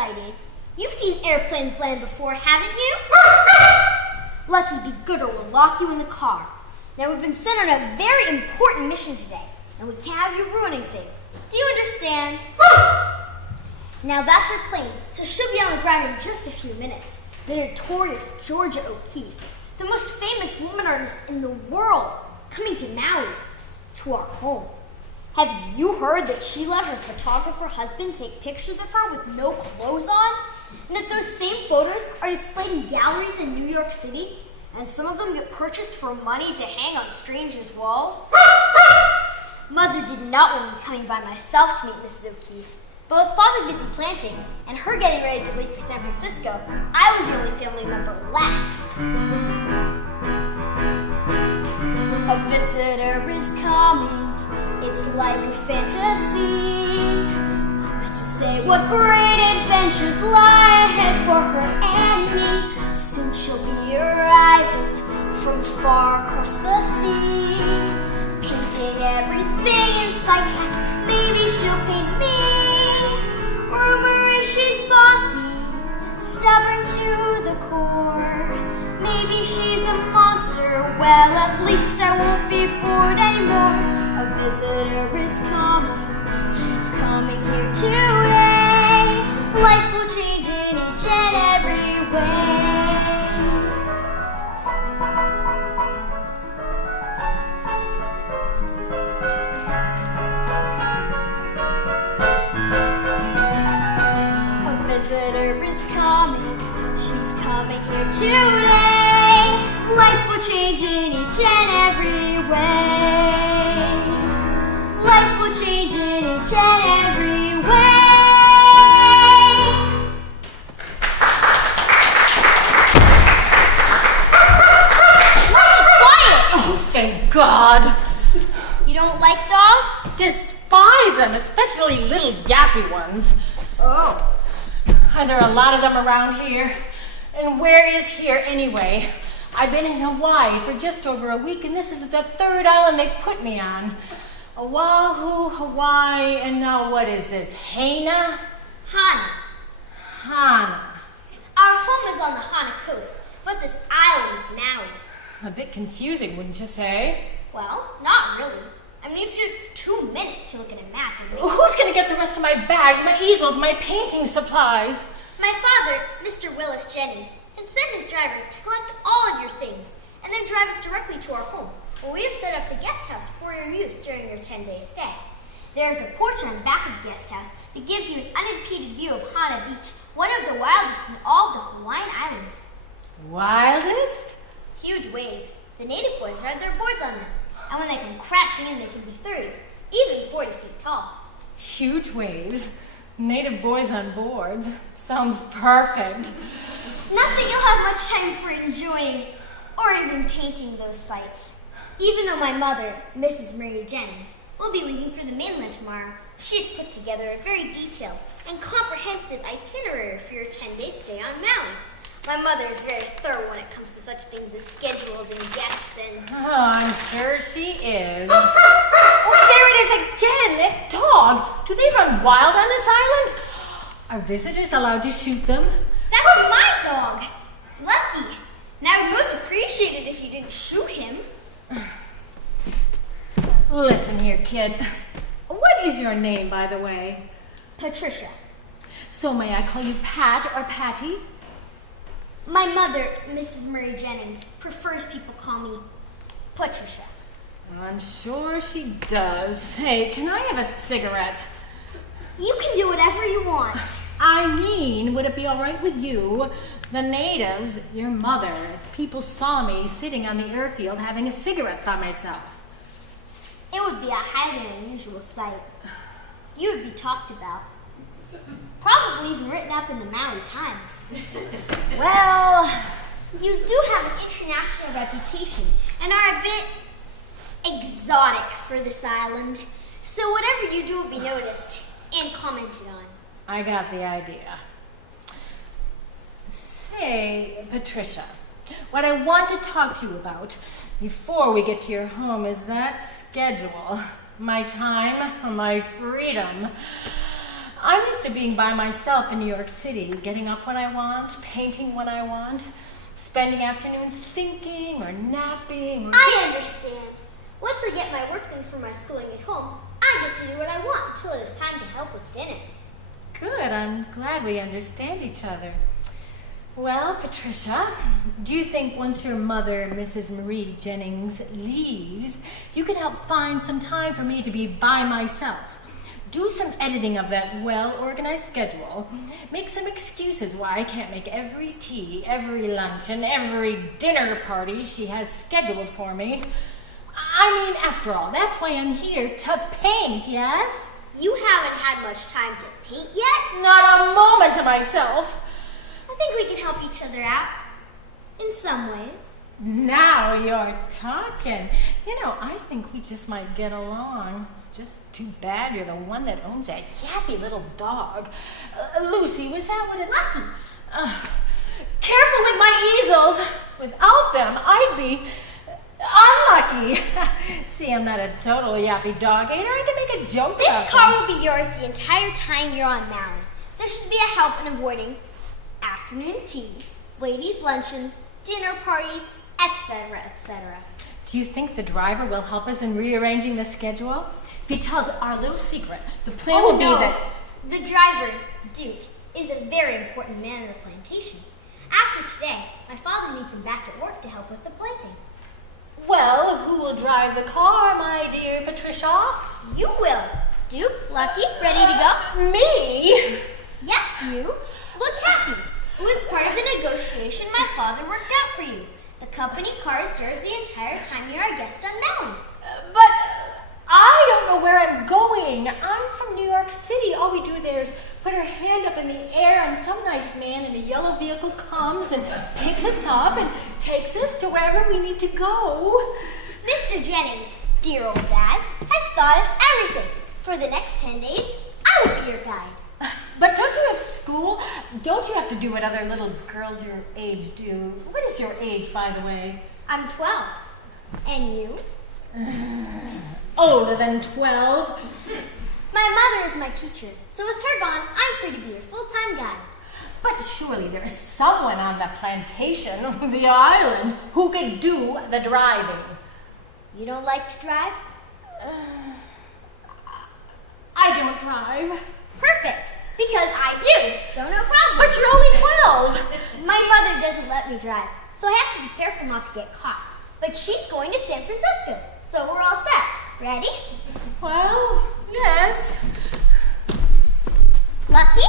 excited. You've seen airplanes land before, haven't you? Lucky Be Gooder will lock you in the car. Now, we've been sent on a very important mission today, and we can't have you ruining things. Do you understand? Now, that's her plane, so she'll be on the ground in just a few minutes. The notorious Georgia O'Keeffe, the most famous woman artist in the world, coming to Maui, to our home. Have you heard that she let her photographer husband take pictures of her with no clothes on? And that those same photos are displayed in galleries in New York City? And some of them get purchased for money to hang on strangers' walls? Mother did not want me coming by myself to meet Mrs. O'Keeffe. But with Father busy planting and her getting ready to leave for San Francisco, I was the only family member left. A visitor is coming. It's like a fantasy. Who's to say what great adventures lie ahead for her and me? Soon she'll be arriving from far across the sea, painting everything in sight. Heck, maybe she'll paint me. Rumor is she's bossy, stubborn to the core. Maybe she's a monster. Well, at least I won't be bored anymore. A visitor is coming, she's coming here today. Life will change in each and every way. A visitor is coming, she's coming here today. Life will change in each and every way. Life will change in each and every way. Lucky, quiet! Oh, thank God. You don't like dogs? Despise them, especially little yappy ones. Oh. Are there a lot of them around here? And where is here anyway? I've been in Hawaii for just over a week, and this is the third island they put me on. Oahu, Hawaii, and now what is this? Hana? Hana. Hana. Our home is on the Hana coast, but this island is Maui. A bit confusing, wouldn't you say? Well, not really. I mean, if you had 2 minutes to look at a map and make... Who's going to get the rest of my bags, my easels, my painting supplies? My father, Mr. Willis Jennings, has sent his driver to collect all of your things and then drive us directly to our home, where we have set up the guest house for your use during your 10-day stay. There is a porch on the back of the guest house that gives you an unimpeded view of Hana Beach, one of the wildest in all the Hawaiian Islands. Wildest? Huge waves. The native boys ride their boards on them, and when they come crashing in, they can be 30, even 40 feet tall. Huge waves. Native boys on boards. Sounds perfect. Not that you'll have much time for enjoying or even painting those sights. Even though my mother, Mrs. Mary Jennings, will be leaving for the mainland tomorrow, she's put together a very detailed and comprehensive itinerary for your 10-day stay on Maui. My mother is very thorough when it comes to such things as schedules and guests and... Oh, I'm sure she is. Oh, there it is again, that dog. Do they run wild on this island? Are visitors allowed to shoot them? That's my dog, Lucky. And I would most appreciate it if you didn't shoot him. Listen here, kid. What is your name, by the way? Patricia. So may I call you Pat or Patty? My mother, Mrs. Mary Jennings, prefers people call me Patricia. I'm sure she does. Hey, can I have a cigarette? You can do whatever you want. I mean, would it be all right with you, the natives, your mother, if people saw me sitting on the airfield having a cigarette by myself? It would be a highly unusual sight. You would be talked about. Probably even written up in the Maui Times. Well, you do have an international reputation and are a bit exotic for this island. So whatever you do will be noticed and commented on. I got the idea. Say, Patricia, what I want to talk to you about before we get to your home is that schedule. My time, my freedom. I'm used to being by myself in New York City, getting up when I want, painting when I want, spending afternoons thinking or napping or I understand. Once I get my work done for my schooling at home, I get to do what I want until it is time to help with dinner. Good, I'm glad we understand each other. Well, Patricia, do you think once your mother, Mrs. Marie Jennings, leaves, you can help find some time for me to be by myself? Do some editing of that well-organized schedule. Make some excuses why I can't make every tea, every lunch, and every dinner party she has scheduled for me. I mean, after all, that's why I'm here, to paint, yes? You haven't had much time to paint yet? Not a moment to myself. I think we can help each other out. In some ways. Now you're talking. You know, I think we just might get along. It's just too bad you're the one that owns that yappy little dog. Lucy, was that what it's... Lucky. Careful with my easels. Without them, I'd be unlucky. See, I'm not a total yappy dog hater. I can make a joke This about car them. will be yours the entire time you're on Maui. There should be a help in avoiding afternoon tea, ladies' luncheons, dinner parties, etc., etc. Do you think the driver will help us in rearranging the schedule? If he tells our little secret, the plan will be that... The driver, Duke, is a very important man in the plantation. After today, my father needs him back at work to help with the planting. Well, who will drive the car, my dear Patricia? You will. Duke, Lucky, ready to go? Me? Yes, you. Look happy. It was part of the negotiation my father worked out for you. The company car is yours the entire time you're a guest on Maui. But I don't know where I'm going. I'm from New York City. All we do there is put our hand up in the air and some nice man in a yellow vehicle comes and picks us up and takes us to wherever we need to go. Mr. Jennings, dear old dad, has thought of everything. For the next 10 days, I will be your guide. But don't you have school? Don't you have to do what other little girls your age do? What is your age, by the way? I'm 12. And you? Older than 12? My mother is my teacher, so with her gone, I'm free to be your full-time guide. But surely there is someone on the plantation, the island, who could do the driving. You don't like to drive? I don't drive. Perfect, because I do, so no problem. But you're only 12. My mother doesn't let me drive, so I have to be careful not to get caught. But she's going to San Francisco, so we're all set. Ready? Well, yes. Lucky?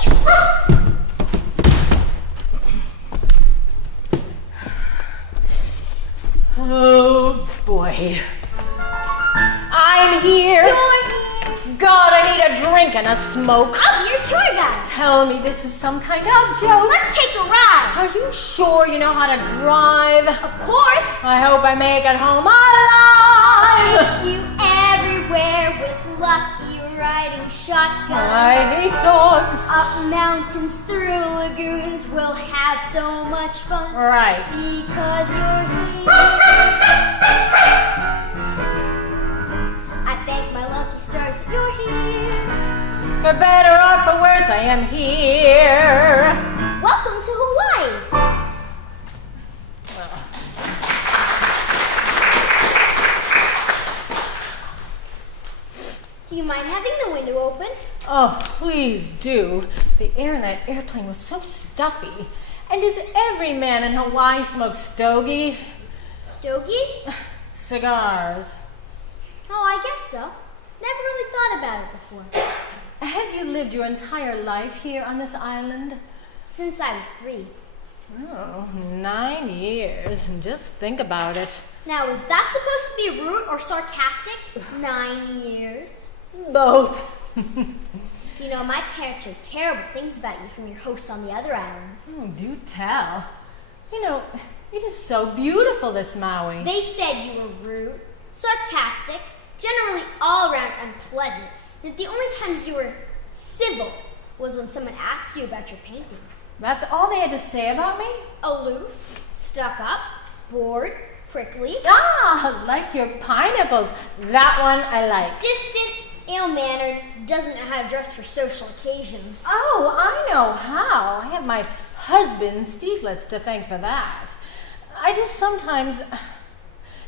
Oh, boy. I'm here. You're here. God, I need a drink and a smoke. I'll be your tour guide. Tell me this is some kind of joke. Let's take a ride. Are you sure you know how to drive? Of course. I hope I make it home alive. Take you everywhere with Lucky riding shotgun. I hate dogs. Up mountains, through lagoons, we'll have so much fun. Right. Because you're here. I thank my lucky stars that you're here. For better or for worse, I am here. Welcome to Hawaii. Do you mind having the window open? Oh, please do. The air in that airplane was so stuffy. And does every man in Hawaii smoke stogies? Stogies? Cigars. Oh, I guess so. Never really thought about it before. Have you lived your entire life here on this island? Since I was 3. Oh, 9 years. Just think about it. Now, is that supposed to be rude or sarcastic? 9 years. Both. You know, my parents heard terrible things about you from your hosts on the other islands. Oh, do tell. You know, it is so beautiful, this Maui. They said you were rude, sarcastic, generally all around unpleasant. That the only times you were civil was when someone asked you about your paintings. That's all they had to say about me? Aloof, stuck up, bored, prickly, Ah, like your pineapples. That one I like. distant, ill-mannered, doesn't know how to dress for social occasions. Oh, I know how. I have my husband, Stieglitz, to thank for that. I just sometimes,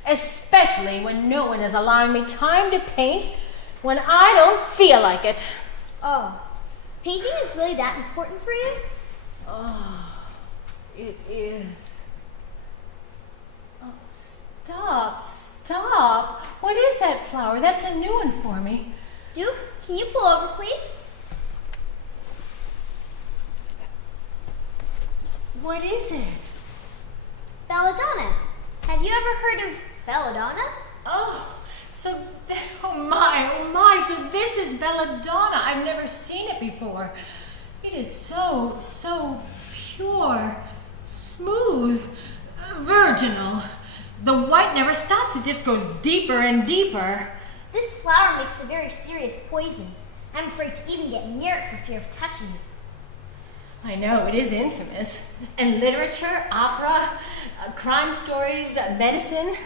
especially when no one is allowing me time to paint, when I don't feel like it. Oh, painting is really that important for you? Oh, it is. Oh, stop. What is that flower? That's a new one for me. Duke, can you pull over, please? What is it? Belladonna. Have you ever heard of belladonna? Oh, oh my, so this is belladonna. I've never seen it before. It is so pure, smooth, virginal. The white never stops, it just goes deeper and deeper. This flower makes a very serious poison. I'm afraid to even get near it for fear of touching it. I know, it is infamous. In literature, opera, crime stories, medicine,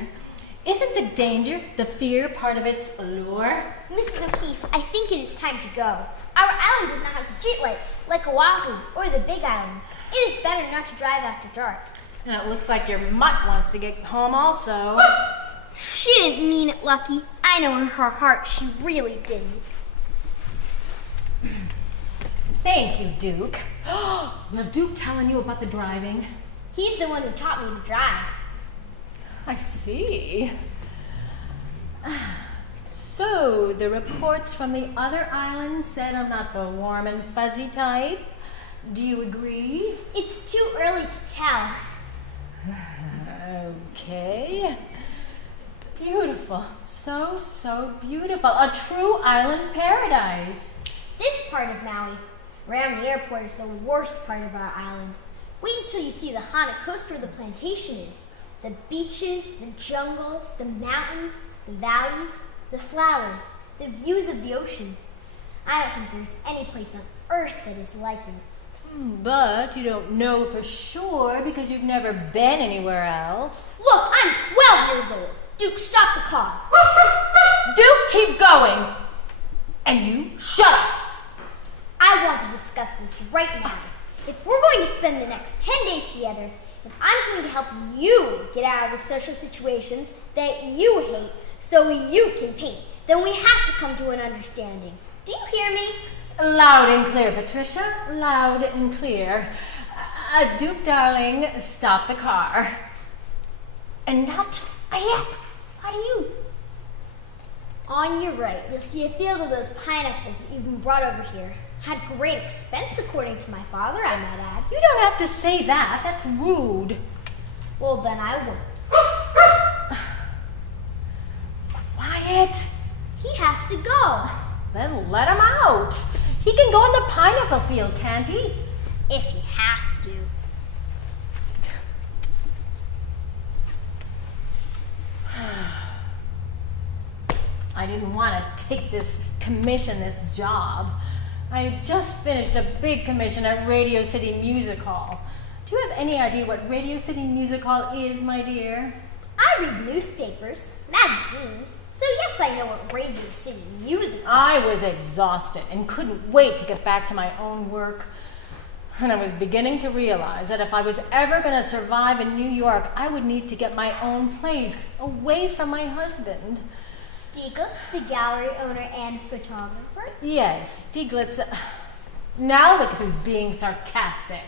isn't the danger, the fear, part of its allure? Mrs. O'Keefe, I think it is time to go. Our island does not have streetlights, like Oahu or the Big Island. It is better not to drive after dark. And it looks like your mutt wants to get home also. She didn't mean it, Lucky. I know in her heart she really didn't. Thank you, Duke. Will Duke telling you about the driving? He's the one who taught me to drive. I see. So, the reports from the other islands said I'm not the warm and fuzzy type. Do you agree? It's too early to tell. Okay. Beautiful. So beautiful. A true island paradise. This part of Maui, around the airport, is the worst part of our island. Wait until you see the haunted coast where the plantation is. The beaches, the jungles, the mountains, the valleys, the flowers, the views of the ocean. I don't think there's any place on earth that is like it. But you don't know for sure because you've never been anywhere else. Look, I'm 12 years old. Duke, stop the car. Duke, keep going. And you, shut up. I want to discuss this right now. If we're going to spend the next 10 days together, if I'm going to help you get out of the social situations that you hate so you can paint, then we have to come to an understanding. Do you hear me? Loud and clear, Patricia. Loud and clear. Duke, darling, stop the car. And not a yap. How do you? On your right, you'll see a field of those pineapples that you've been brought over here. Had great expense, according to my father, I might add. You don't have to say that. That's rude. Well, then I won't. Quiet. He has to go. Then let him out. He can go in the pineapple field, can't he? If he has to. I didn't want to take this commission, this job. I had just finished a big commission at Radio City Music Hall. Do you have any idea what Radio City Music Hall is, my dear? I read newspapers, magazines, so yes, I know what Radio City Music Hall. I was exhausted and couldn't wait to get back to my own work. And I was beginning to realize that if I was ever going to survive in New York, I would need to get my own place, away from my husband. Stieglitz, the gallery owner and photographer? Yes, Stieglitz. Now look who's being sarcastic.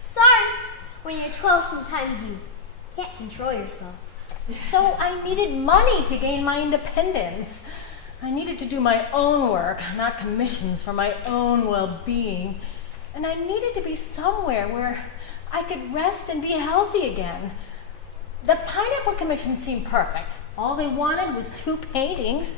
Sorry, when you're 12, sometimes you can't control yourself. So I needed money to gain my independence. I needed to do my own work, not commissions for my own well-being. And I needed to be somewhere where I could rest and be healthy again. The Pineapple Commission seemed perfect. All they wanted was 2 paintings.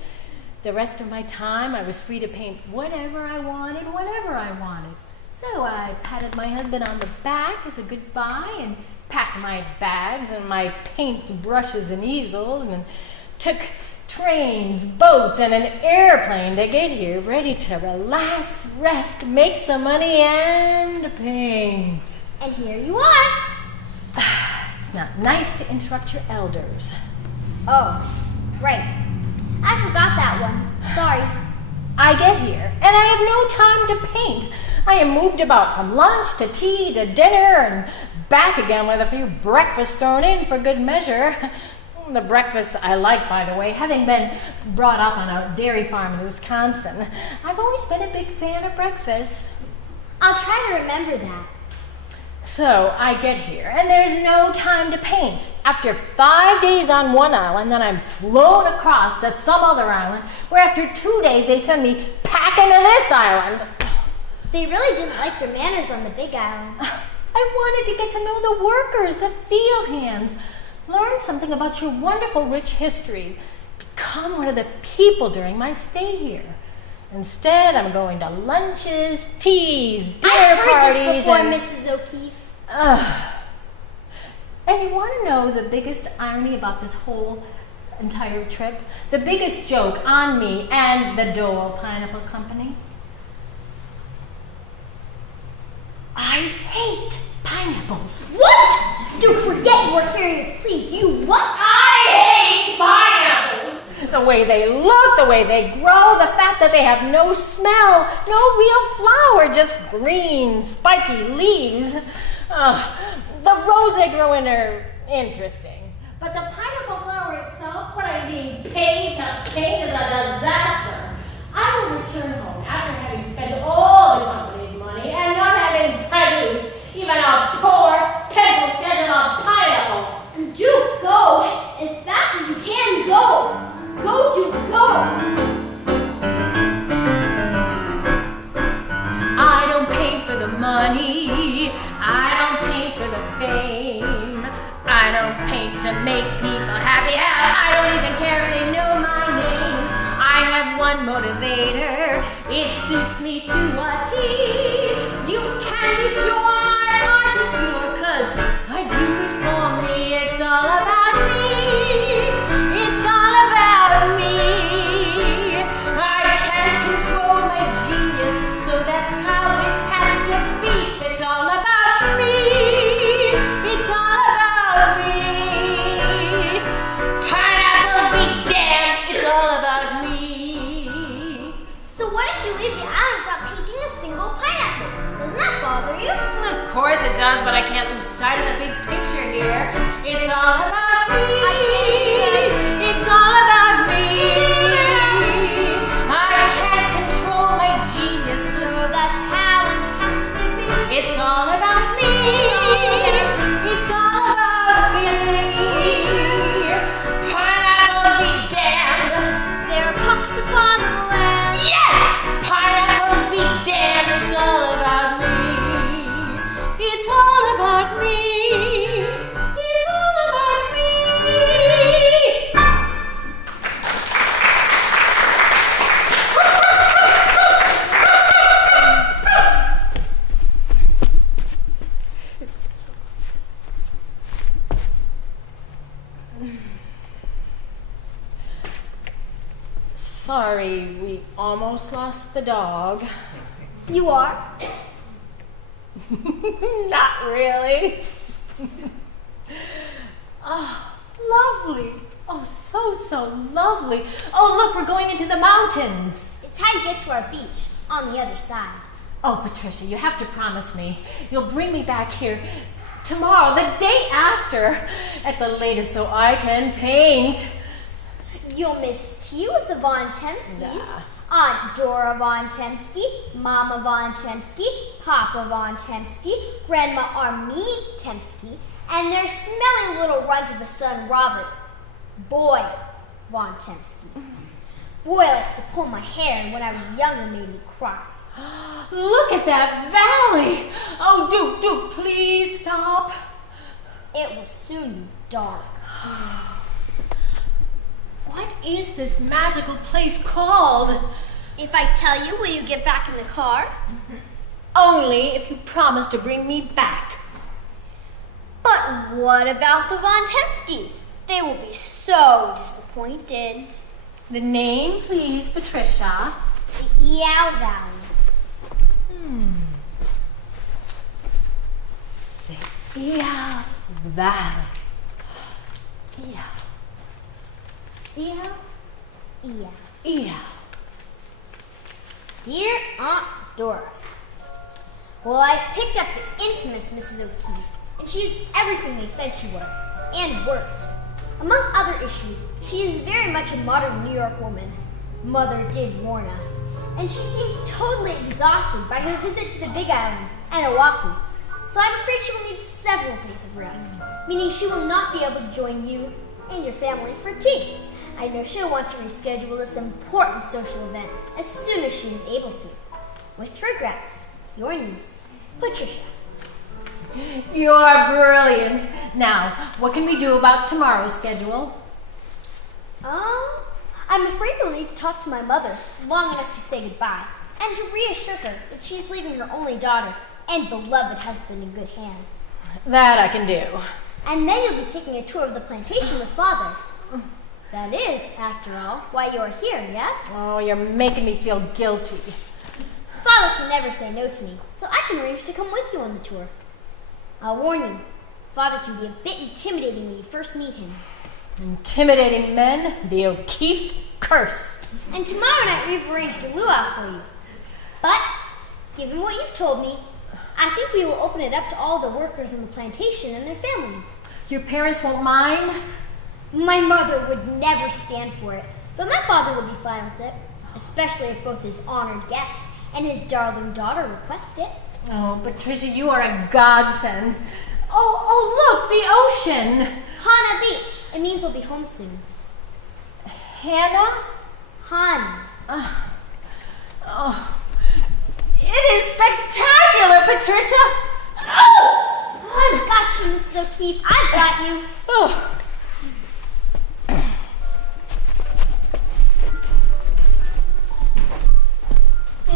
The rest of my time, I was free to paint whatever I wanted, whenever I wanted. So I patted my husband on the back as a goodbye and packed my bags and my paints, brushes, and easels and took trains, boats, and an airplane to get here, ready to relax, rest, make some money, and paint. And here you are. It's not nice to interrupt your elders. Oh, right. I forgot that one. Sorry. I get here, and I have no time to paint. I am moved about from lunch to tea to dinner and back again with a few breakfasts thrown in for good measure. The breakfasts I like, by the way, having been brought up on a dairy farm in Wisconsin. I've always been a big fan of breakfast. I'll try to remember that. So I get here, and there's no time to paint. After 5 days on one island, then I'm flown across to some other island, where after 2 days they send me packing to this island. They really didn't like your manners on the big island. I wanted to get to know the workers, the field hands, learn something about your wonderful, rich history, become one of the people during my stay here. Instead, I'm going to lunches, teas, dinner parties, I've heard this before, Mrs. O'Keefe. And you want to know the biggest irony about this whole entire trip? The biggest joke on me and the Dole Pineapple Company? I hate pineapples. What? Don't forget you were hearing this, please. You what? I hate pineapples. The way they look, the way they grow, the fact that they have no smell, no real flower, just green, spiky leaves. The rows they grow in are interesting. But the pineapple flower itself, what I mean, paid to paint is a disaster. I will return home after having spent all the company's money and not having produced even a poor pencil sketch of a pineapple. Do go as fast as you can go. Go to go. I don't paint for the money. I don't paint for the fame. I don't paint to make people happy. Hell, I don't even care if they know my name. I have one motivator. It suits me to a T. You can be sure I'm not just pure, 'cause I do it for me. It's all about me. It's all about me. I can't control my genius, so that's how it has to be. It's all about me. It's all about me. Pineapples be damned. It's all about me. So what if you leave the island without painting a single pineapple? Doesn't that bother you? Of course it does, but I can't lose sight of the big picture here. It's all about me. I can't disagree. It's all about me. I can't control my genius, So that's how it has to be. it's all about me. It's all about me. Pineapples be damned. There are pucks upon the land. Yes! Pineapples be damned. It's all about me. It's all about me. It's all about me. Sorry, we almost lost the dog. You are? Not really. Oh, lovely. Oh, so lovely. Oh, look, we're going into the mountains. It's how you get to our beach, on the other side. Oh, Patricia, you have to promise me you'll bring me back here tomorrow, the day after, at the latest, so I can paint. You'll miss tea with the Von Temskys. Nah. Aunt Dora Von Temsky, Mama Von Temsky, Papa Von Temsky, Grandma Armine Temsky, and their smelly little runt of a son, Robert, Boy Von Temsky. Boy likes to pull my hair, and when I was younger made me cry. Look at that valley. Oh, do please stop. It will soon be dark. What is this magical place called? If I tell you, will you get back in the car? Only if you promise to bring me back. But what about the Von Temskys? They will be so disappointed. The name, please, Patricia. The Eow Valley. The Eow Valley. Eow. Eow. Eow. Dear Aunt Dora, well, I've picked up the infamous Mrs. O'Keefe, and she is everything they said she was, and worse. Among other issues, she is very much a modern New York woman. Mother did warn us, and she seems totally exhausted by her visit to the Big Island and Oahu. So I'm afraid she will need several days of rest, meaning she will not be able to join you and your family for tea. I know she'll want to reschedule this important social event as soon as she is able to. With regrets, your niece, Patricia. You are brilliant. Now, what can we do about tomorrow's schedule? I'm afraid you'll need to talk to my mother long enough to say goodbye and to reassure her that she's leaving her only daughter and beloved husband in good hands. That I can do. And then you'll be taking a tour of the plantation with Father. That is, after all, why you are here, yes? Oh, you're making me feel guilty. Father can never say no to me, so I can arrange to come with you on the tour. I'll warn you, Father can be a bit intimidating when you first meet him. Intimidating men, the O'Keefe curse. And tomorrow night we've arranged a luau for you. But, given what you've told me, I think we will open it up to all the workers on the plantation and their families. Your parents won't mind? My mother would never stand for it, but my father will be fine with it, especially if both his honored guest and his darling daughter request it. Oh, Patricia, you are a godsend. Oh, look, the ocean. Hana Beach. It means we'll be home soon. Hannah? Han. Oh, it is spectacular, Patricia. Oh! I've got you, Mrs. O'Keefe. I've got you. Oh.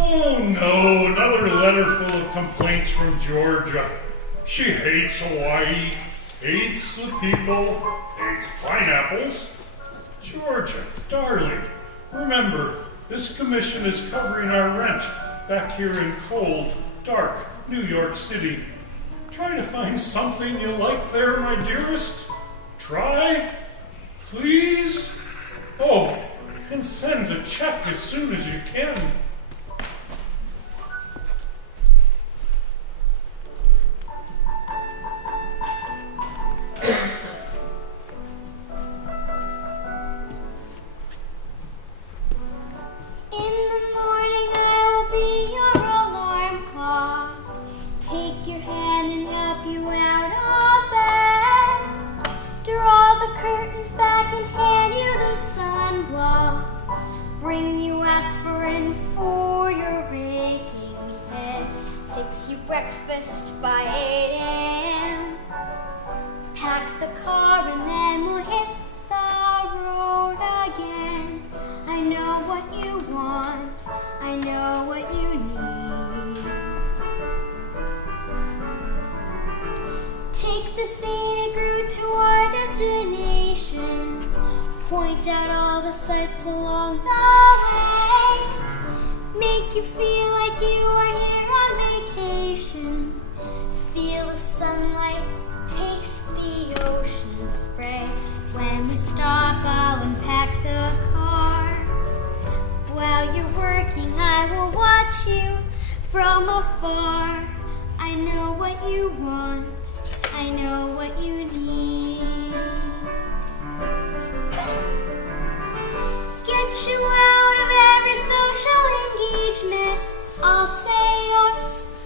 Oh no, another letter full of complaints from Georgia. She hates Hawaii, hates the people, hates pineapples. Georgia, darling, remember, this commission is covering our rent back here in cold, dark New York City. Try to find something you like there, my dearest. Try, please. Oh, and send a check as soon as you can. Breakfast by 8 a.m. Pack the car and then we'll hit the road again. I know what you want, I know what you need. Take the scenic route to our destination. Point out all the sights along the way. Make you feel like you are here on vacation. Feel the sunlight, taste the ocean spray. When we stop, I'll unpack the car. While you're working, I will watch you from afar. I know what you want, I know what you need. Get you out of every social engagement. I'll say you're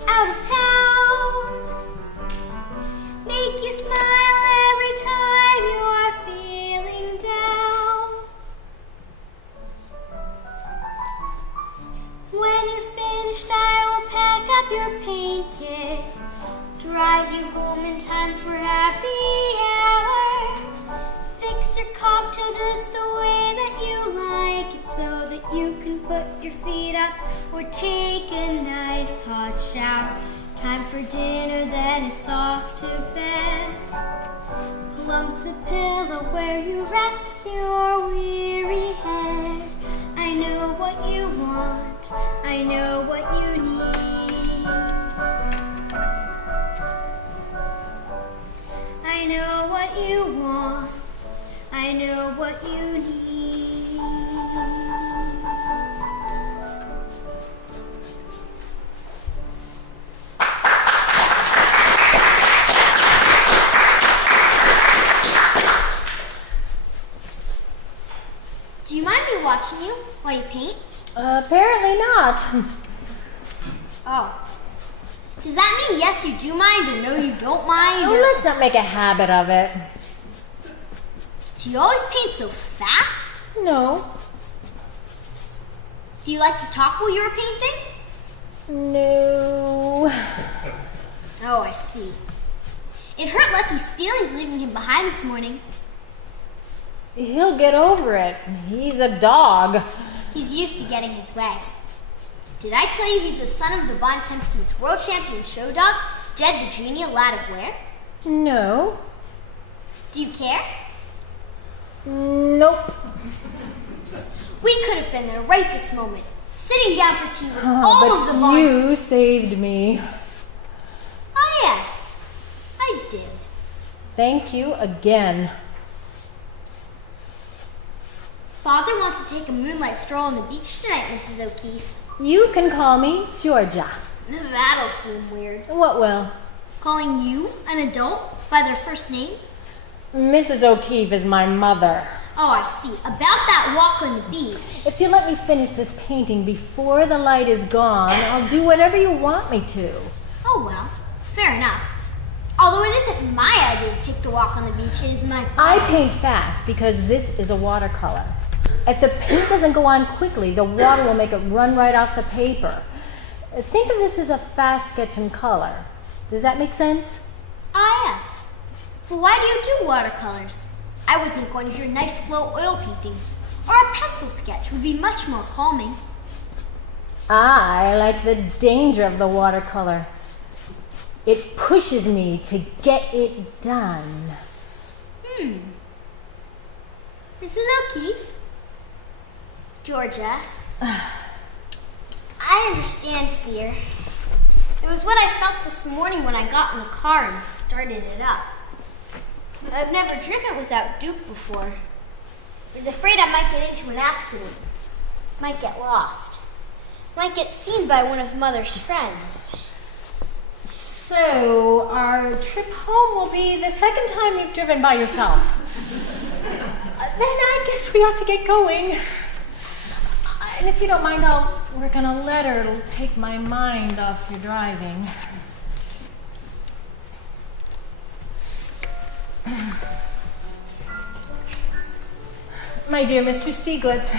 out of town. Make you smile every time you are feeling down. When you're finished, I will pack up your paint kit. Drive you home in time for happy hour. Fix your cocktail just the way that you like it, so that you can put your feet up or take a nice hot shower. Time for dinner, then it's off to bed. Plump the pillow where you rest your weary head. I know what you want, I know what you need. I know what you want, I know what you need. Oh. Does that mean yes, you do mind, or no, you don't mind? Oh, let's not make a habit of it. Do you always paint so fast? No. Do you like to talk while you're painting? No. Oh, I see. It hurt Lucky's feelings leaving him behind this morning. He'll get over it. He's a dog. He's used to getting his way. Did I tell you he's the son of the Von Tenskey's world champion show dog, Jed the Genie, a lad of Ware? No. Do you care? Nope. We could have been there right this moment, sitting down for tea with all of the But Von... you saved me. Oh, yes. I did. Thank you again. Father wants to take a moonlight stroll on the beach tonight, Mrs. O'Keefe. You can call me Georgia. That'll seem weird. What will? Calling you, an adult, by their first name? Mrs. O'Keefe is my mother. Oh, I see. About that walk on the beach. If you let me finish this painting before the light is gone, I'll do whatever you want me to. Oh, well, fair enough. Although it isn't my idea to take the walk on the beach, it is my... I paint fast because this is a watercolor. If the paint doesn't go on quickly, the water will make it run right off the paper. Think of this as a fast sketch in color. Does that make sense? Ah, yes. But why do you do watercolors? I would think one of your nice slow oil paintings or a pencil sketch would be much more calming. I like the danger of the watercolor. It pushes me to get it done. Mrs. O'Keefe? Georgia? I understand fear. It was what I felt this morning when I got in the car and started it up. I've never driven without Duke before. I was afraid I might get into an accident. Might get lost. Might get seen by one of Mother's friends. So, our trip home will be the second time you've driven by yourself. Then I guess we ought to get going. And if you don't mind, I'll work on a letter. It'll take my mind off your driving. My dear Mr. Stieglitz,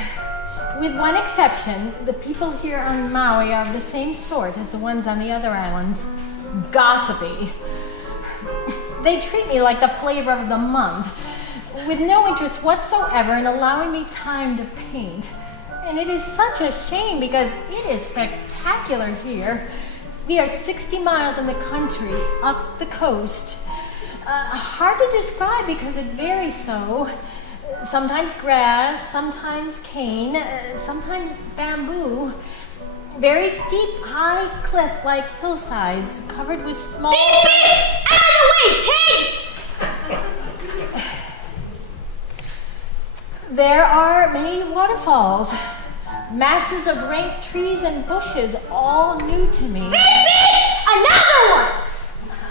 with one exception, the people here on Maui are of the same sort as the ones on the other islands. Gossipy. They treat me like the flavor of the month, with no interest whatsoever in allowing me time to paint. And it is such a shame because it is spectacular here. We are 60 miles in the country, up the coast. Hard to describe because it varies so. Sometimes grass, sometimes cane, sometimes bamboo. Very steep, high cliff-like hillsides covered with small... Beep, beep! Out of the way, pig! There are many waterfalls, masses of rank trees and bushes, all new to me. Beep, beep! Another one!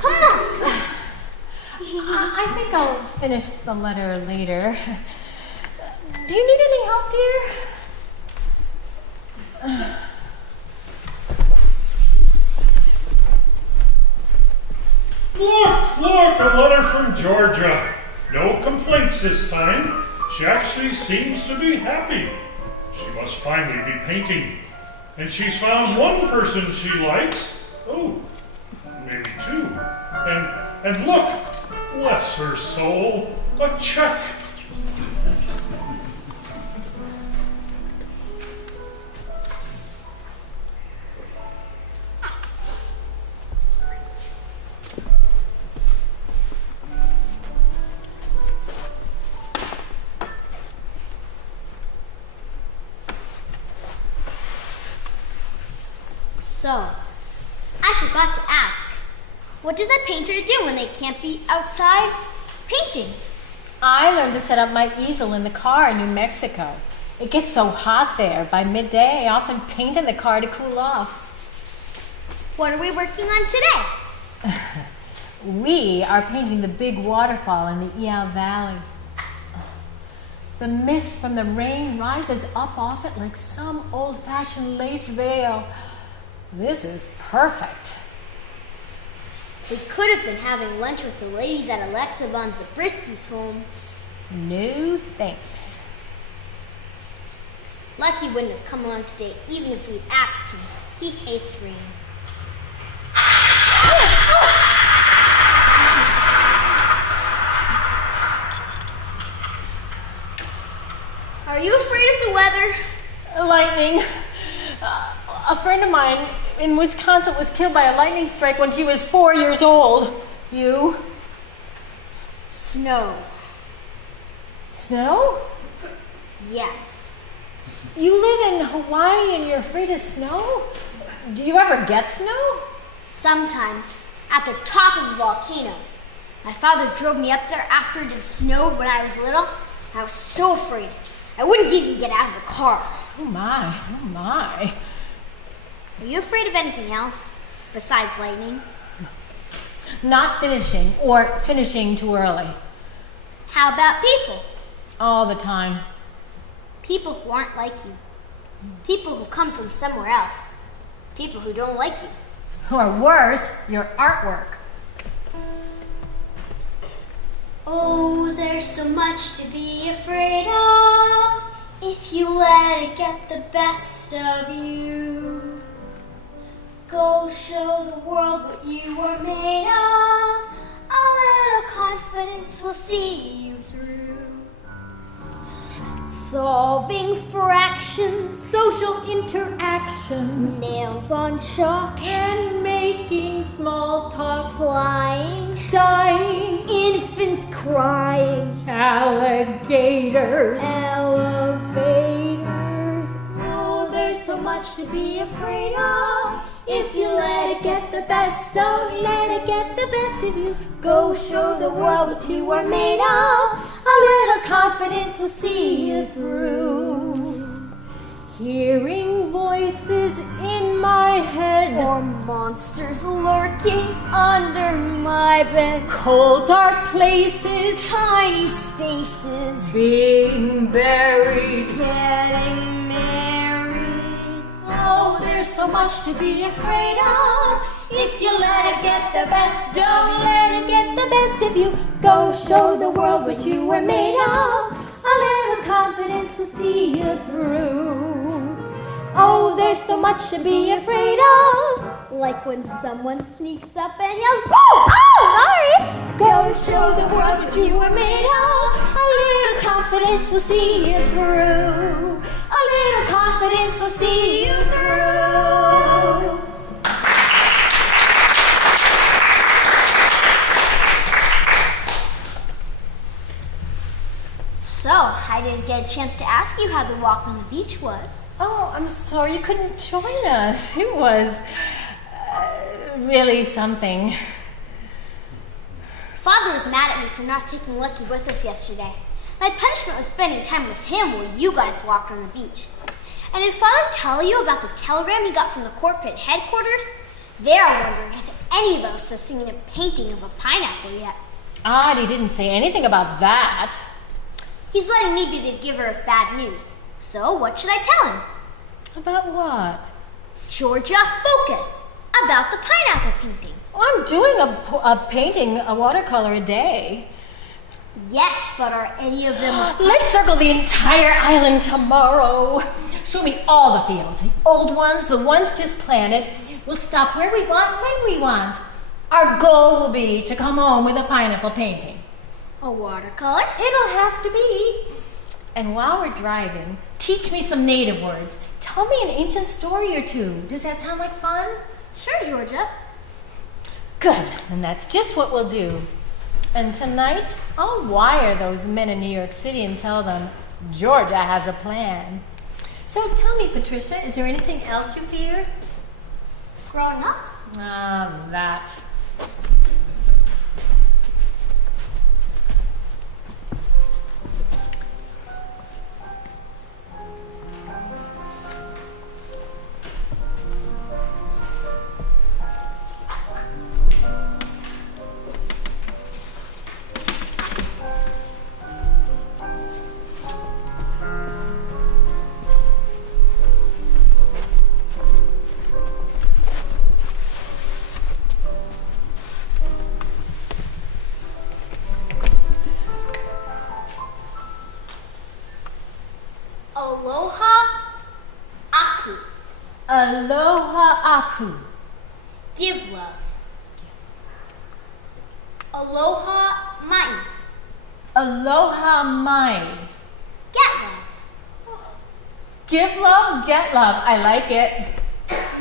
Come on! I think I'll finish the letter later. Do you need any help, dear? Look, a letter from Georgia. No complaints this time. She actually seems to be happy. She must finally be painting. And she's found one person she likes. Oh, maybe two. And look, bless her soul, a check. So, I forgot to ask, what does a painter do when they can't be outside painting? I learned to set up my easel in the car in New Mexico. It gets so hot there. By midday, I often paint in the car to cool off. What are we working on today? We are painting the big waterfall in the Iao Valley. The mist from the rain rises up off it like some old-fashioned lace veil. This is perfect. We could have been having lunch with the ladies at Alexa von Zabriskie's home. No thanks. Lucky wouldn't have come along today even if we'd asked him. He hates rain. Are you afraid of the weather? Lightning. A friend of mine in Wisconsin was killed by a lightning strike when she was 4 years old. You? Snow. Snow? Yes. You live in Hawaii and you're afraid of snow? Do you ever get snow? Sometimes, at the top of the volcano. My father drove me up there after it had snowed when I was little. I was so afraid. I wouldn't even get out of the car. Oh my, oh my. Are you afraid of anything else besides lightning? Not finishing or finishing too early. How about people? All the time. People who aren't like you. People who come from somewhere else. People who don't like you. Or worse, your artwork. Oh, there's so much to be afraid of if you let it get the best of you. Go show the world what you are made of. A little confidence will see you through. Solving fractions, Social interactions. nails on chalk, And making small talk. flying, Dying. infants crying, Alligators. elevators. Oh, there's so much to be afraid of. If you let it get the best, don't let it get the best of you. Go show the world what you are made of. A little confidence will see you through. Hearing voices in my head. Or monsters lurking under my bed. Cold dark places. Tiny spaces. Being buried. Getting married. Oh, there's so much to be afraid of. If you let it get the best, don't let it get the best of you. Go show the world what you were made of. A little confidence will see you through. Oh, there's so much to be afraid of. Like when someone sneaks up and yells, "Boo! Oh, sorry!" Go show the world what you were made of. A little confidence will see you through. A little confidence will see you through. So, I didn't get a chance to ask you how the walk on the beach was. Oh, I'm sorry you couldn't join us. It was really something. Father was mad at me for not taking Lucky with us yesterday. My punishment was spending time with him while you guys walked on the beach. And did Father tell you about the telegram he got from the corporate headquarters? They're wondering if any of us has seen a painting of a pineapple yet. Odd, he didn't say anything about that. He's letting me be the giver of bad news. So what should I tell him? About what? Georgia, focus! About the pineapple paintings. Oh, I'm doing a painting, a watercolor a day. Yes, but are any of them... Let's circle the entire island tomorrow. Show me all the fields, the old ones, the ones just planted. We'll stop where we want, when we want. Our goal will be to come home with a pineapple painting. A watercolor? It'll have to be. And while we're driving, teach me some native words. Tell me an ancient story or two. Does that sound like fun? Sure, Georgia. Good, and that's just what we'll do. And tonight, I'll wire those men in New York City and tell them Georgia has a plan. So tell me, Patricia, is there anything else you fear? Growing up? Ah, that. Aloha aku. Give love. Aloha mai. Aloha mai. Get love. Give love, get love. I like it.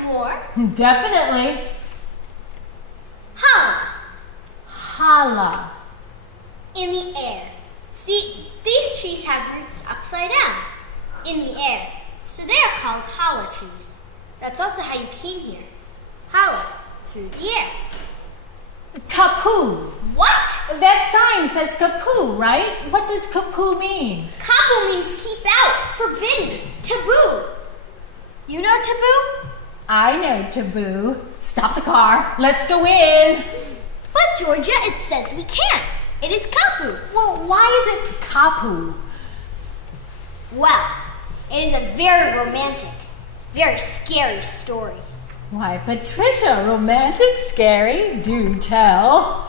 More. Definitely. Hala. Hala. In the air. See, these trees have roots upside down. In the air. So they are called hala trees. That's also how you came here. Hala. Through the air. Kapu. What? That sign says kapu, right? What does kapu mean? Kapu means keep out, forbidden, taboo. You know taboo? I know taboo. Stop the car. Let's go in. But Georgia, it says we can't. It is kapu. Well, why is it kapu? Well, it is a very romantic, very scary story. Why, Patricia, romantic, scary, do tell.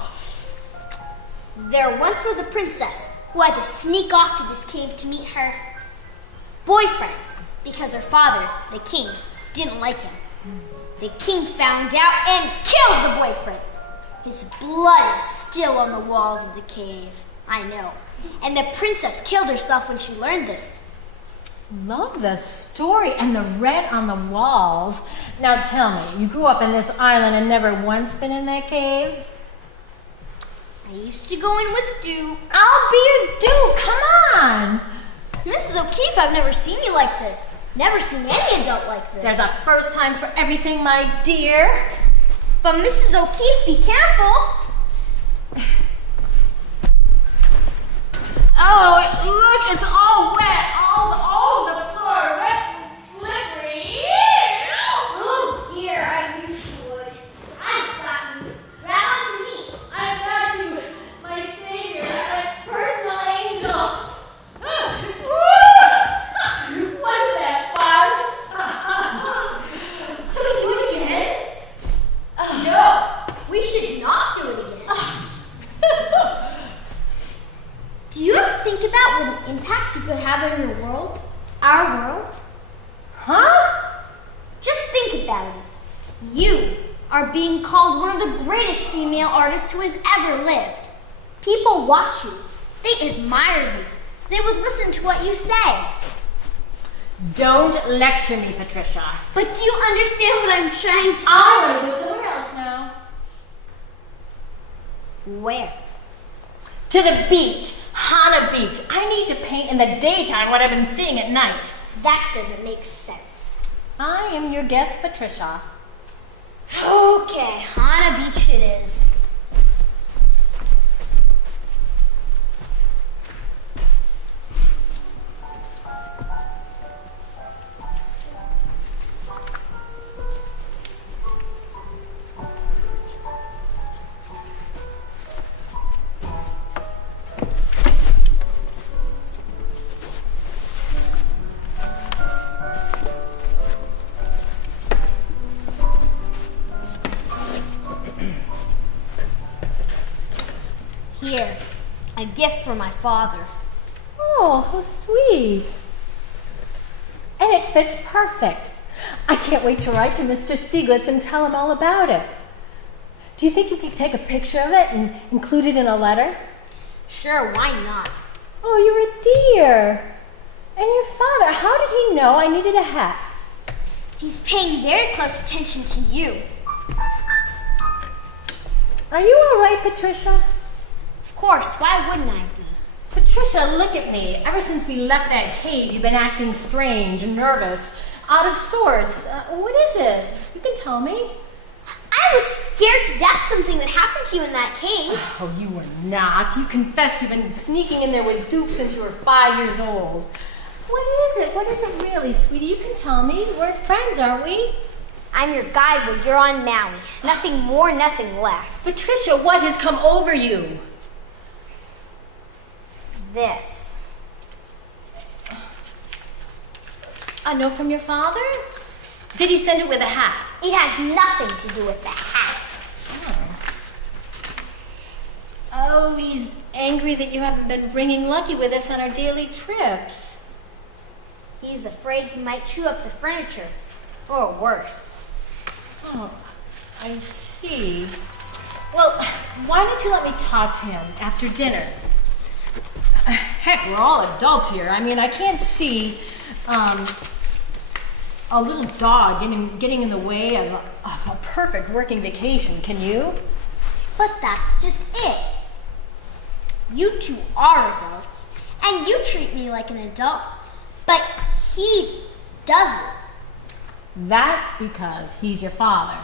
There once was a princess who had to sneak off to this cave to meet her boyfriend because her father, the king, didn't like him. The king found out and killed the boyfriend. His blood is still on the walls of the cave. I know. And the princess killed herself when she learned this. Love the story and the red on the walls. Now tell me, you grew up in this island and never once been in that cave? I used to go in with Duke. I'll be your Duke, come on! Mrs. O'Keefe, I've never seen you like this. Never seen any adult like this. There's a first time for everything, my dear. But Mrs. O'Keefe, be careful. Oh, look, it's all wet. All the floor wet and slippery. Oh dear, I knew she would. I've got you. Grab onto me. I've got you, my savior, my personal angel. Wasn't that fun? Should we do it again? No, we should not do it again. Do you ever think about what an impact you could have on your world? Our world? Huh? Just think about it. You are being called one of the greatest female artists who has ever lived. People watch you. They admire you. They would listen to what you say. Don't lecture me, Patricia. But do you understand what I'm trying to I want to go somewhere else now. Where? To the beach. Hana Beach. I need to paint in the daytime what I've been seeing at night. That doesn't make sense. I am your guest, Patricia. Okay, Hana Beach it is. Here, a gift from my father. Oh, how sweet. And it fits perfect. I can't wait to write to Mr. Stieglitz and tell him all about it. Do you think you could take a picture of it and include it in a letter? Sure, why not? Oh, you're a dear. And your father, how did he know I needed a hat? He's paying very close attention to you. Are you all right, Patricia? Of course, why wouldn't I be? Patricia, look at me. Ever since we left that cave, you've been acting strange, nervous, out of sorts. What is it? You can tell me. I was scared to death something would happen to you in that cave. Oh, you were not. You confessed you've been sneaking in there with Duke since you were 5 years old. What is it? What is it really, sweetie? You can tell me. We're friends, aren't we? I'm your guide while you're on Maui. Nothing more, nothing less. Patricia, what has come over you? This. A note from your father? Did he send it with a hat? It has nothing to do with the hat. Oh, he's angry that you haven't been bringing Lucky with us on our daily trips. He's afraid he might chew up the furniture. Or worse. Oh, I see. Well, why don't you let me talk to him after dinner? Heck, we're all adults here. I mean, I can't see a little dog getting in the way of a perfect working vacation, can you? But that's just it. You two are adults, and you treat me like an adult, but he doesn't. That's because he's your father.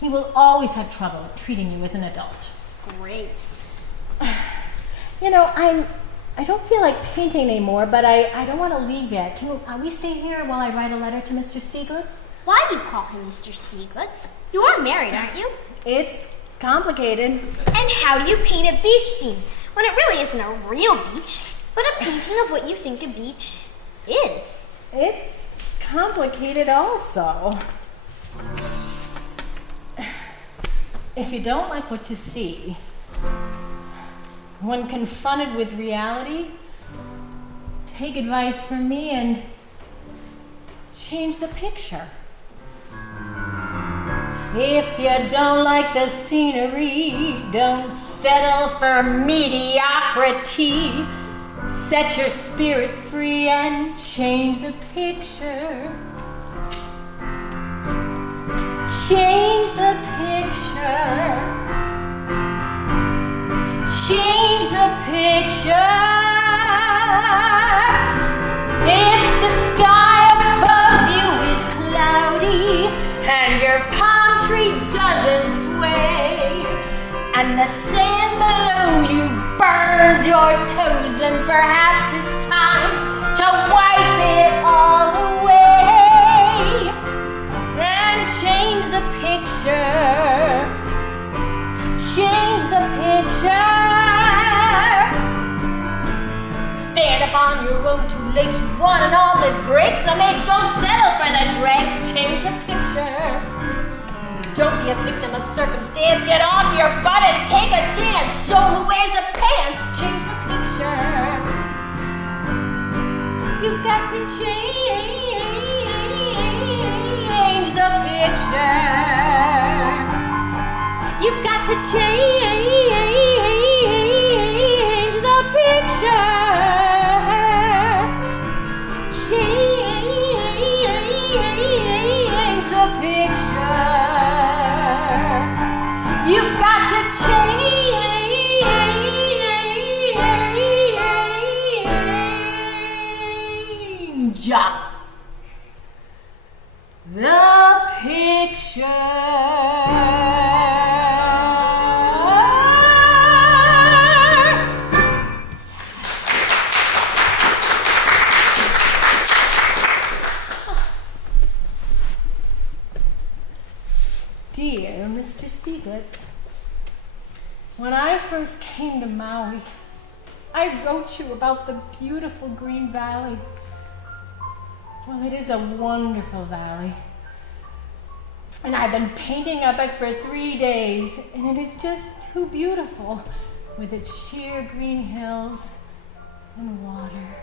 He will always have trouble treating you as an adult. Great. You know, I don't feel like painting anymore, but I don't want to leave yet. Can we stay here while I write a letter to Mr. Stieglitz? Why do you call him Mr. Stieglitz? You are married, aren't you? It's complicated. And how do you paint a beach scene when it really isn't a real beach, but a painting of what you think a beach is? It's complicated also. If you don't like what you see, when confronted with reality, take advice from me and change the picture. If you don't like the scenery, don't settle for mediocrity. Set your spirit free and change the picture. Change the picture. Change the picture. If the sky above you is cloudy and your palm tree doesn't sway, and the sand below you burns your toes, then perhaps it's time to wipe it all away and change the picture. Change the picture. Stand up on your own two legs. You want an all that breaks some eggs. Don't settle for the dregs. Change the picture. Don't be a victim of circumstance. Get off your butt and take a chance. Show who wears the pants. Change the picture. You've got to change the picture. You've got to change the picture. Change the picture. You've got to change the picture. Dear Mr. Stieglitz, when I first came to Maui, I wrote you about the beautiful Green Valley. Well, it is a wonderful valley. And I've been painting up it for 3 days, and it is just too beautiful with its sheer green hills and water.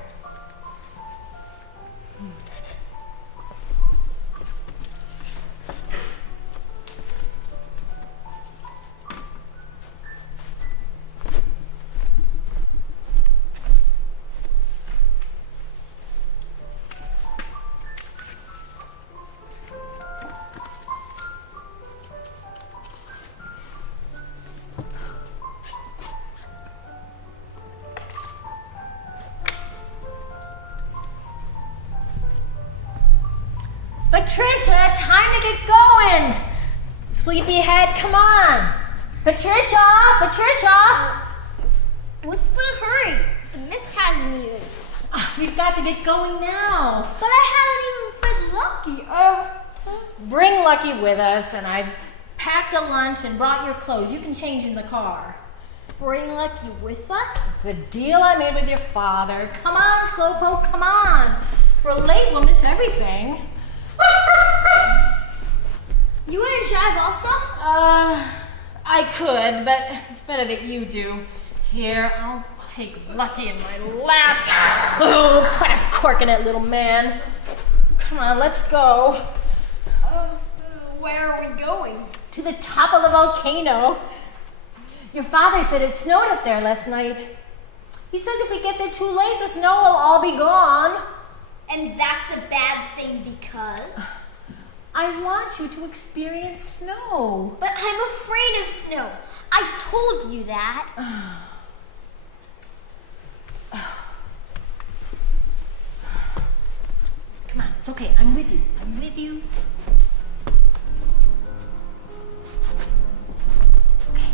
Patricia, time to get going. Sleepyhead, come on. Patricia, Patricia. What's the hurry? The mist hasn't even. We've got to get going now. But I haven't even fed Lucky. Bring Lucky with us, and I've packed a lunch and brought your clothes. You can change in the car. Bring Lucky with us? It's a deal I made with your father. Come on, Slowpoke, come on. If we're late, we'll miss everything. You want to drive also? I could, but it's better that you do. Here, I'll take Lucky in my lap. Oh, put a cork in it, little man. Come on, let's go. Where are we going? To the top of the volcano. Your father said it snowed up there last night. He says if we get there too late, the snow will all be gone. And that's a bad thing because? I want you to experience snow. But I'm afraid of snow. I told you that. Come on, it's okay. I'm with you. I'm with you. It's okay.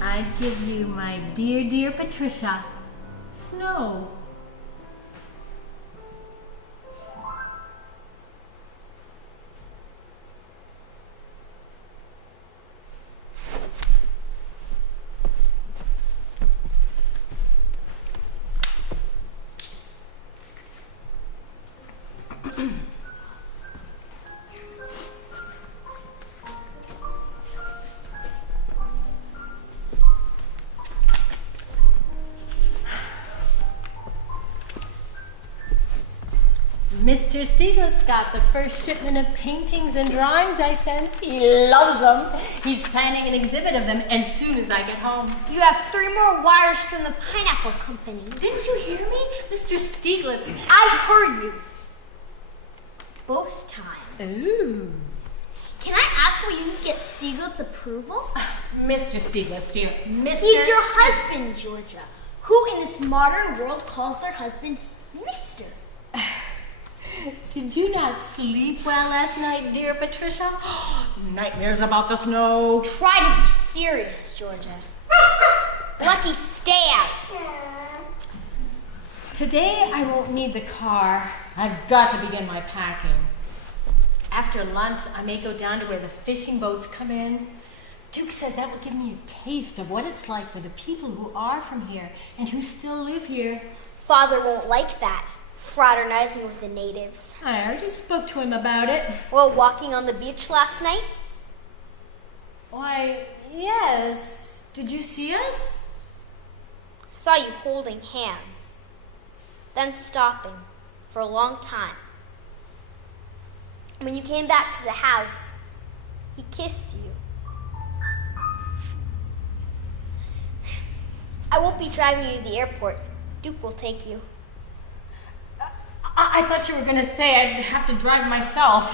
I'd give you my dear, dear Patricia, snow. Mr. Stieglitz got the first shipment of paintings and drawings I sent. He loves them. He's planning an exhibit of them as soon as I get home. You have 3 more wires from the pineapple company. Didn't you hear me? Mr. Stieglitz. I heard you. Both times. Ooh. Can I ask what you need to get Stieglitz approval? Mr. Stieglitz, dear. Mr. He's your husband, Georgia. Who in this modern world calls their husband Mr.? Did you not sleep well last night, dear Patricia? Nightmares about the snow. Try to be serious, Georgia. Lucky, stay out. Today I won't need the car. I've got to begin my packing. After lunch, I may go down to where the fishing boats come in. Duke says that will give me a taste of what it's like for the people who are from here and who still live here. Father won't like that. Fraternizing with the natives. I already spoke to him about it. Well, walking on the beach last night? Why, yes. Did you see us? I saw you holding hands, then stopping for a long time. When you came back to the house, he kissed you. I won't be driving you to the airport. Duke will take you. I thought you were going to say I'd have to drive myself.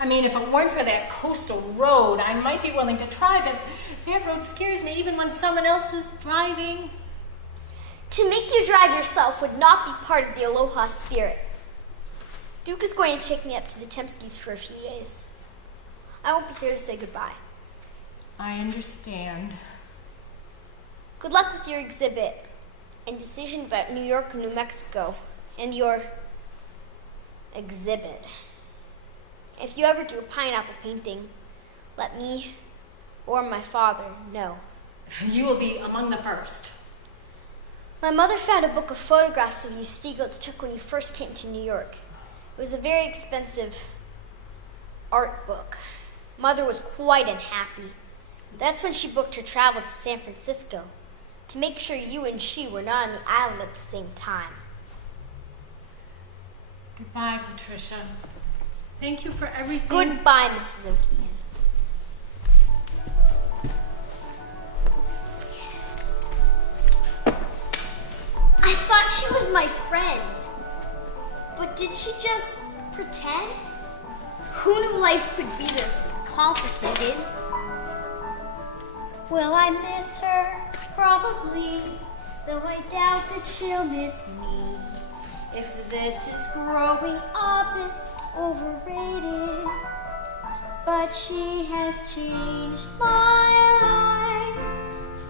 I mean, if it weren't for that coastal road, I might be willing to try, but that road scares me even when someone else is driving. To make you drive yourself would not be part of the Aloha spirit. Duke is going to take me up to the Temskis for a few days. I won't be here to say goodbye. I understand. Good luck with your exhibit and decision about New York and New Mexico. And your exhibit. If you ever do a pineapple painting, let me or my father know. You will be among the first. My mother found a book of photographs of you Stieglitz took when you first came to New York. It was a very expensive art book. Mother was quite unhappy. That's when she booked her travel to San Francisco to make sure you and she were not on the island at the same time. Goodbye, Patricia. Thank you for everything. Goodbye, Mrs. O'Keefe. I thought she was my friend. But did she just pretend? Who knew life could be this complicated? Will I miss her? Probably. Though I doubt that she'll miss me. If this is growing up, it's overrated. But she has changed my life,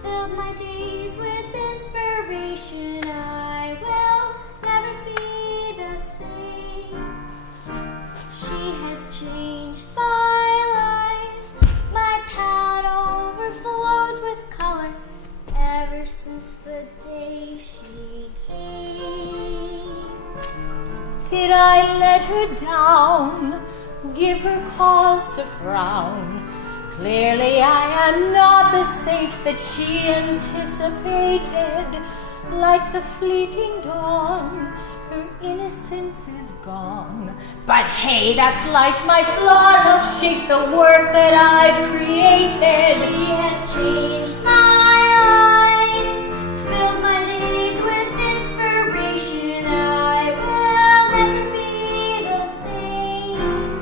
filled my days with inspiration. I will never be the same. She has changed my life. My palette overflows with color ever since the day she came. Did I let her down, give her cause to frown? Clearly I am not the saint that she anticipated. Like the fleeting dawn, her innocence is gone. But hey, that's life. My flaws help shape the work that I've created. She has changed my life, filled my days with inspiration. I will never be the same.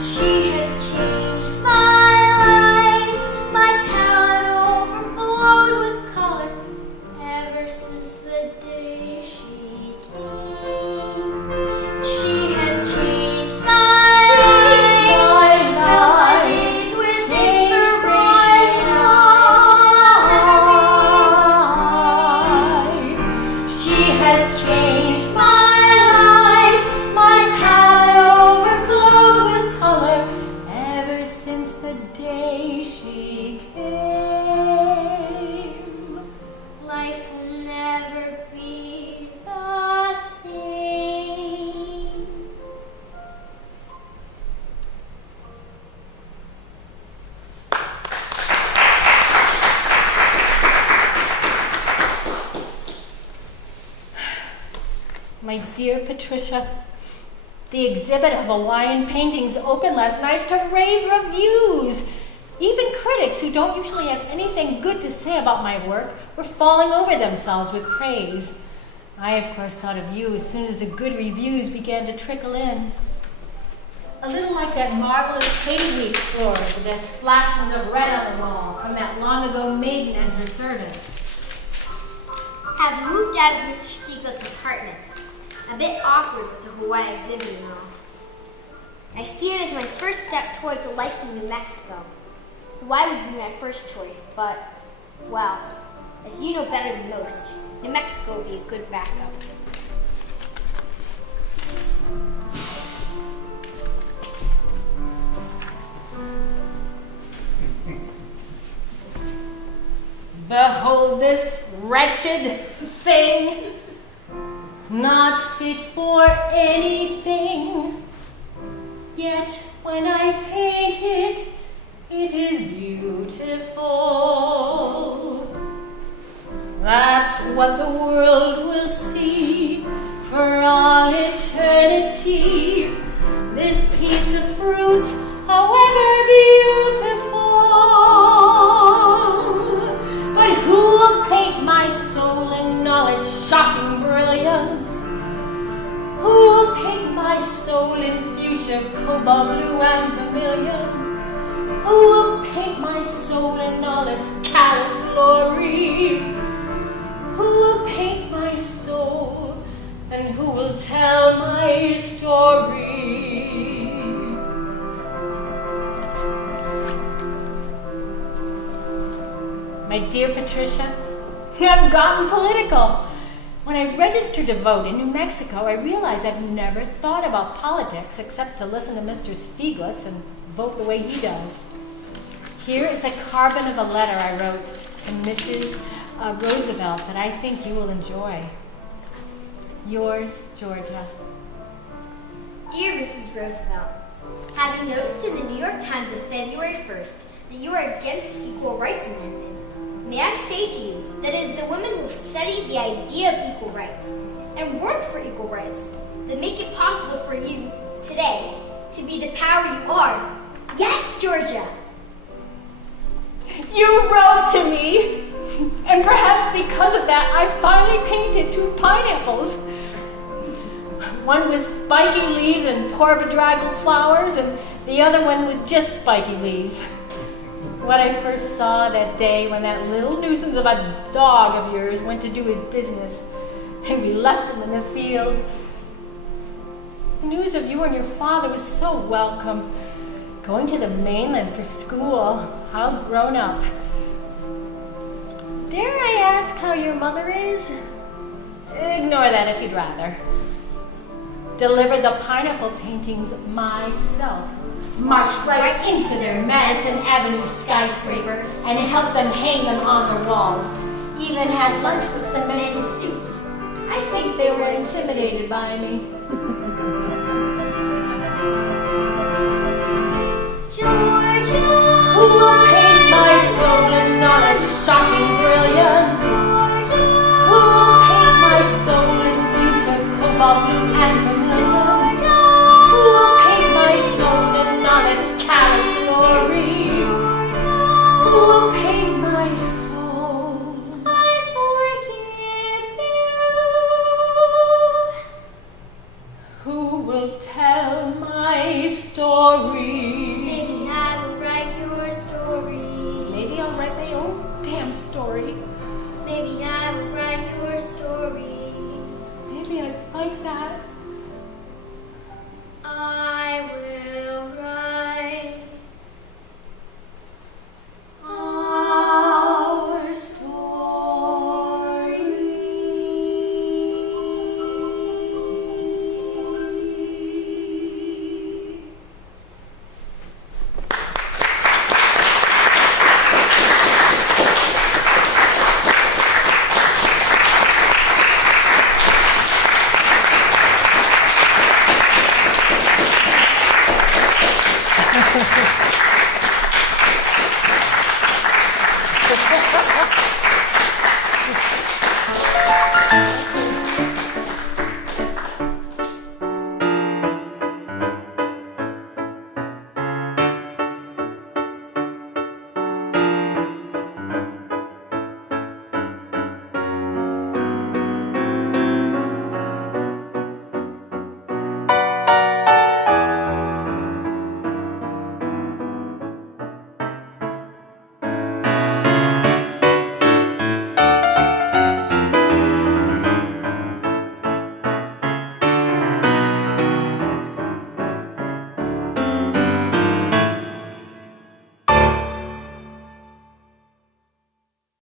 She has changed my life, my palette overflows with color ever since the day she came. She has changed my life, filled my days with inspiration. She has changed my life, my palette overflows with color ever since the day she came. Life will never be the same. My dear Patricia, the exhibit of Hawaiian paintings opened last night to rave reviews. Even critics who don't usually have anything good to say about my work were falling over themselves with praise. I, of course, thought of you as soon as the good reviews began to trickle in. A little like that marvelous painting we explored with the splashes of red on the wall from that long-ago maiden and her servant. Have moved out of Mr. Stieglitz's apartment. A bit awkward with the Hawaii exhibit and all. I see it as my first step towards a life in New Mexico. Hawaii would be my first choice, but, well, as you know better than most, New Mexico would be a good backup. Behold this wretched thing, not fit for anything. Yet when I paint it, it is beautiful. That's what the world will see for all eternity. This piece of fruit, however beautiful. But who will paint my soul in knowledge, shocking brilliance? Who will paint my soul in fuchsia, cobalt blue, and vermilion? Who will paint my soul in all its callous glory? Who will paint my soul, and who will tell my story? My dear Patricia, I've gotten political. When I registered to vote in New Mexico, I realized I've never thought about politics except to listen to Mr. Stieglitz and vote the way he does. Here is a carbon of a letter I wrote to Mrs. Roosevelt that I think you will enjoy. Yours, Georgia. Dear Mrs. Roosevelt, having noticed in the New York Times of February 1st that you are against the Equal Rights Amendment, may I say to you that it is the women who have studied the idea of equal rights and worked for equal rights that make it possible for you today to be the power you are. Yes, Georgia! You wrote to me, and perhaps because of that, I finally painted 2 pineapples. One with spiky leaves and poor bedraggled flowers, and the other one with just spiky leaves. What I first saw that day when that little nuisance of a dog of yours went to do his business, and we left him in the field. The news of you and your father was so welcome. Going to the mainland for school, all grown up. Dare I ask how your mother is? Ignore that if you'd rather. Delivered the pineapple paintings myself. Marched right into their Madison Avenue skyscraper and helped them hang them on their walls. Even had lunch with some men in suits. I think they were intimidated by me. Georgia! Who will paint my soul in knowledge, shocking brilliance? Who will paint my soul in fuchsia, cobalt story. Maybe I will write your story. Maybe I'd like that. I will write our story.